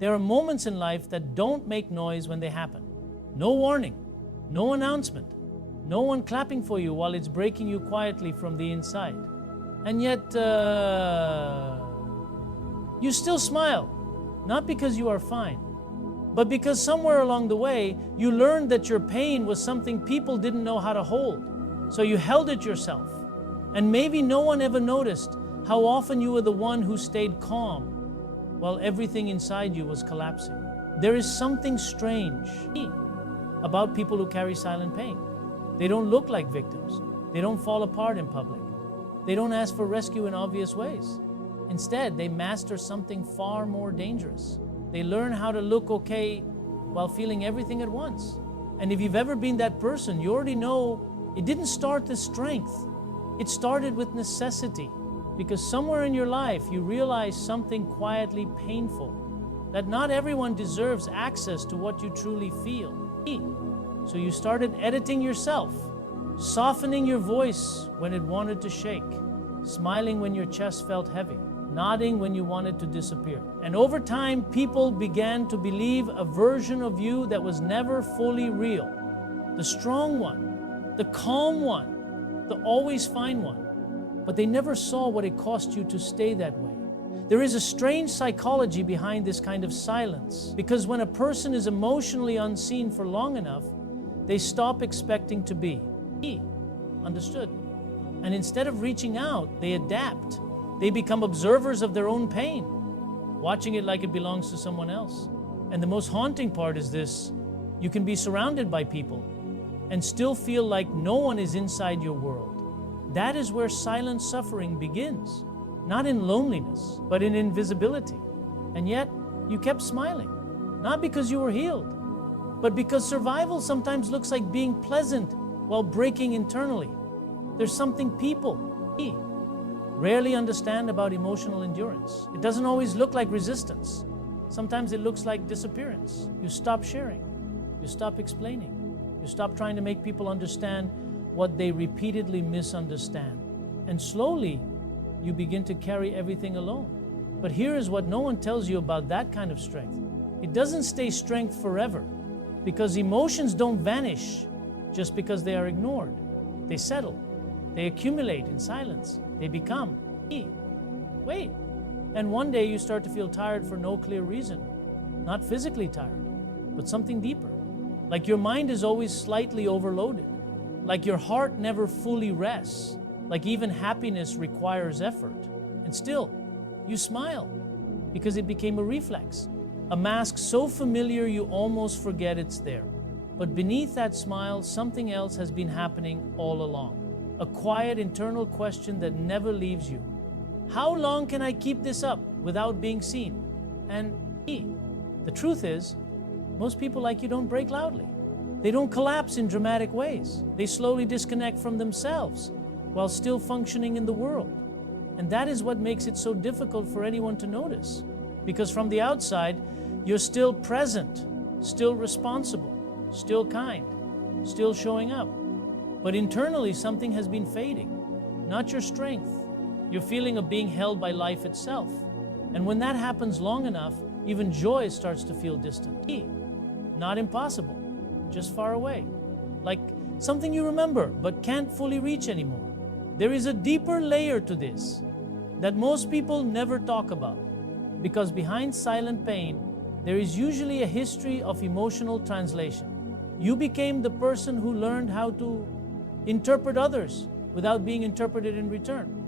There are moments in life that don't make noise when they happen. No warning, no announcement, no one clapping for you while it's breaking you quietly from the inside. And yet, you still smile, not because you are fine, but because somewhere along the way, you learned that your pain was something people didn't know how to hold. So you held it yourself. And maybe no one ever noticed how often you were the one who stayed calm while everything inside you was collapsing. There is something strange about people who carry silent pain. They don't look like victims. They don't fall apart in public. They don't ask for rescue in obvious ways. Instead, they master something far more dangerous. They learn how to look okay while feeling everything at once. And if you've ever been that person, you already know it didn't start with strength. It started with necessity. Because somewhere in your life, you realize something quietly painful, that not everyone deserves access to what you truly feel. So you started editing yourself, softening your voice when it wanted to shake, smiling when your chest felt heavy, nodding when you wanted to disappear. And over time, people began to believe a version of you that was never fully real. The strong one, the calm one, the always fine one. But they never saw what it cost you to stay that way. There is a strange psychology behind this kind of silence, because when a person is emotionally unseen for long enough, they stop expecting to be understood. And instead of reaching out, they adapt. They become observers of their own pain, watching it like it belongs to someone else. And the most haunting part is this: you can be surrounded by people and still feel like no one is inside your world. That is where silent suffering begins, not in loneliness, but in invisibility. And yet, you kept smiling, not because you were healed, but because survival sometimes looks like being pleasant while breaking internally. There's something people rarely understand about emotional endurance. It doesn't always look like resistance. Sometimes it looks like disappearance. You stop sharing, you stop explaining, you stop trying to make people understand what they repeatedly misunderstand. And slowly, you begin to carry everything alone. But here is what no one tells you about that kind of strength. It doesn't stay strength forever, because emotions don't vanish just because they are ignored. They settle, they accumulate in silence, they become weight. And one day you start to feel tired for no clear reason. Not physically tired, but something deeper. Like your mind is always slightly overloaded. Like your heart never fully rests, like even happiness requires effort. And still, you smile, because it became a reflex, a mask so familiar you almost forget it's there. But beneath that smile, something else has been happening all along. A quiet internal question that never leaves you. How long can I keep this up without being seen? And the truth is, most people like you don't break loudly. They don't collapse in dramatic ways. They slowly disconnect from themselves while still functioning in the world. And that is what makes it so difficult for anyone to notice. Because from the outside, you're still present, still responsible, still kind, still showing up. But internally, something has been fading. Not your strength, your feeling of being held by life itself. And when that happens long enough, even joy starts to feel distant. Not impossible, just far away, like something you remember but can't fully reach anymore. There is a deeper layer to this that most people never talk about, because behind silent pain, there is usually a history of emotional translation. You became the person who learned how to interpret others without being interpreted in return.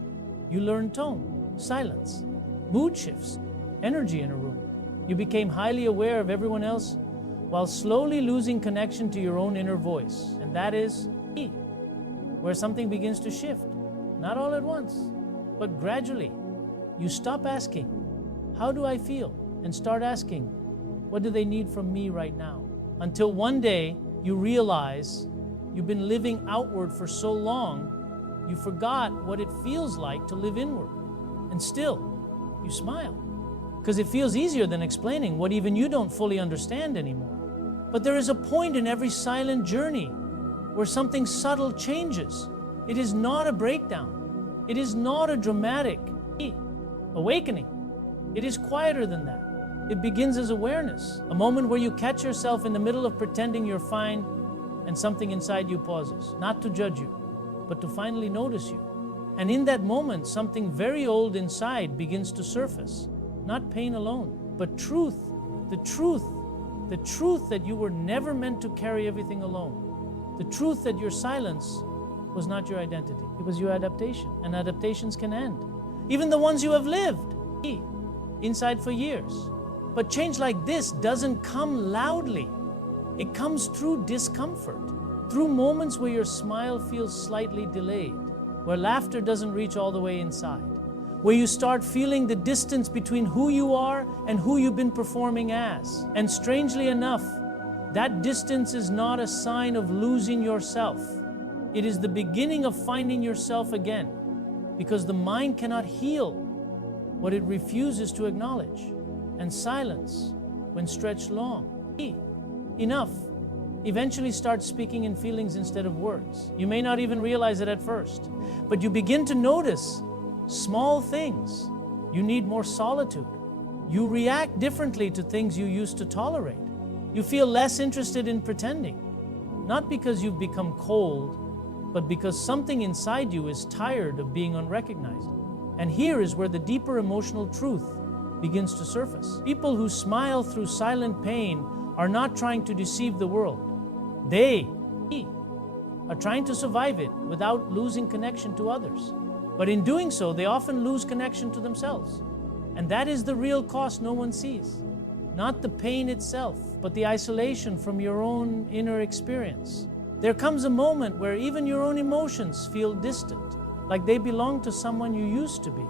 You learned tone, silence, mood shifts, energy in a room. You became highly aware of everyone else while slowly losing connection to your own inner voice. And that is where something begins to shift. Not all at once, but gradually. You stop asking, how do I feel? And start asking, what do they need from me right now? Until one day you realize you've been living outward for so long, you forgot what it feels like to live inward. And still, you smile, because it feels easier than explaining what even you don't fully understand anymore. But there is a point in every silent journey where something subtle changes. It is not a breakdown. It is not a dramatic awakening. It is quieter than that. It begins as awareness, a moment where you catch yourself in the middle of pretending you're fine and something inside you pauses, not to judge you, but to finally notice you. And in that moment, something very old inside begins to surface. Not pain alone, but truth. The truth that you were never meant to carry everything alone. The truth that your silence was not your identity. It was your adaptation, and adaptations can end. Even the ones you have lived inside for years. But change like this doesn't come loudly. It comes through discomfort, through moments where your smile feels slightly delayed, where laughter doesn't reach all the way inside, where you start feeling the distance between who you are and who you've been performing as. And strangely enough, that distance is not a sign of losing yourself. It is the beginning of finding yourself again, because the mind cannot heal what it refuses to acknowledge. And silence, when stretched long, enough, eventually starts speaking in feelings instead of words. You may not even realize it at first, but you begin to notice small things. You need more solitude. You react differently to things you used to tolerate. You feel less interested in pretending, not because you've become cold, but because something inside you is tired of being unrecognized. And here is where the deeper emotional truth begins to surface. People who smile through silent pain are not trying to deceive the world. They are trying to survive it without losing connection to others. But in doing so, they often lose connection to themselves. And that is the real cost no one sees. Not the pain itself, but the isolation from your own inner experience. There comes a moment where even your own emotions feel distant, like they belong to someone you used to be.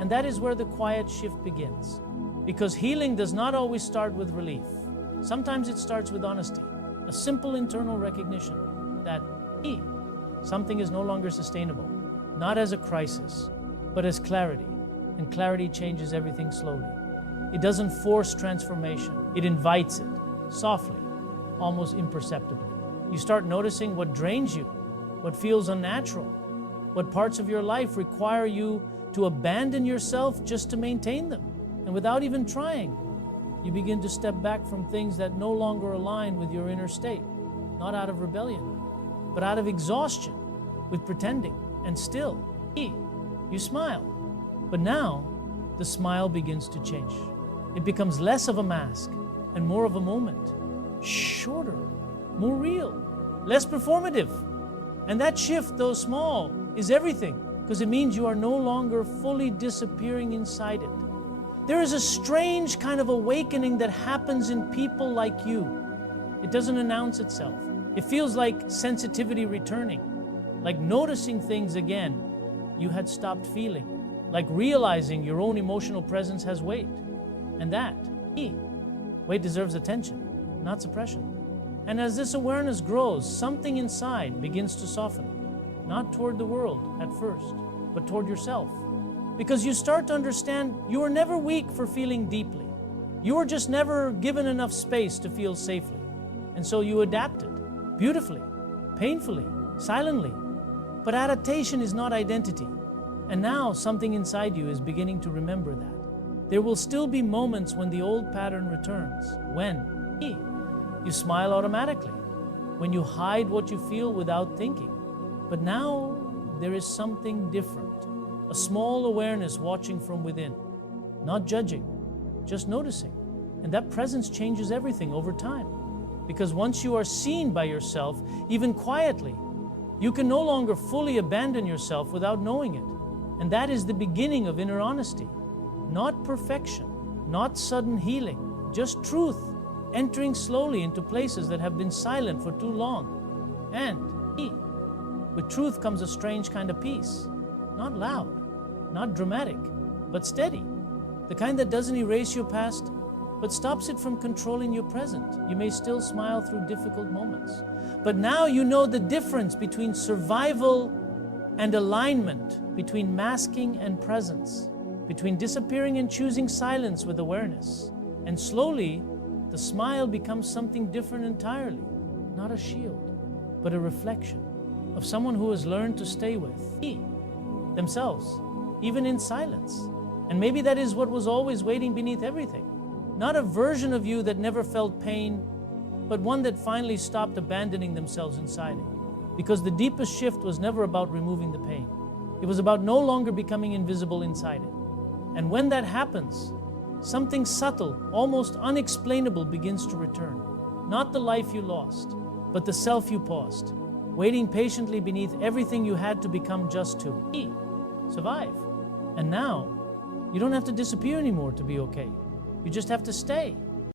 And that is where the quiet shift begins. Because healing does not always start with relief. Sometimes it starts with honesty, a simple internal recognition that something is no longer sustainable, not as a crisis, but as clarity. And clarity changes everything slowly. It doesn't force transformation. It invites it, softly, almost imperceptibly. You start noticing what drains you, what feels unnatural, what parts of your life require you to abandon yourself just to maintain them. And without even trying, you begin to step back from things that no longer align with your inner state, not out of rebellion, but out of exhaustion with pretending. And still, you smile. But now, the smile begins to change. It becomes less of a mask and more of a moment. Shorter, more real, less performative. And that shift, though small, is everything, because it means you are no longer fully disappearing inside it. There is a strange kind of awakening that happens in people like you. It doesn't announce itself. It feels like sensitivity returning, like noticing things again you had stopped feeling, like realizing your own emotional presence has weight. And that weight deserves attention, not suppression. And as this awareness grows, something inside begins to soften, not toward the world at first, but toward yourself. Because you start to understand you were never weak for feeling deeply. You were just never given enough space to feel safely. And so you adapted, beautifully, painfully, silently. But adaptation is not identity. And now something inside you is beginning to remember that. There will still be moments when the old pattern returns, when you smile automatically, when you hide what you feel without thinking. But now there is something different, a small awareness watching from within, not judging, just noticing. And that presence changes everything over time. Because once you are seen by yourself, even quietly, you can no longer fully abandon yourself without knowing it. And that is the beginning of inner honesty. Not perfection, not sudden healing, just truth entering slowly into places that have been silent for too long. And with truth comes a strange kind of peace. Not loud, not dramatic, but steady. The kind that doesn't erase your past, but stops it from controlling your present. You may still smile through difficult moments. But now you know the difference between survival and alignment, between masking and presence, between disappearing and choosing silence with awareness. And slowly, the smile becomes something different entirely. Not a shield, but a reflection of someone who has learned to stay with themselves, even in silence. And maybe that is what was always waiting beneath everything. Not a version of you that never felt pain, but one that finally stopped abandoning themselves inside it. Because the deepest shift was never about removing the pain. It was about no longer becoming invisible inside it. And when that happens, something subtle, almost unexplainable begins to return. Not the life you lost, but the self you paused, waiting patiently beneath everything you had to become just to survive. And now, you don't have to disappear anymore to be okay. You just have to stay.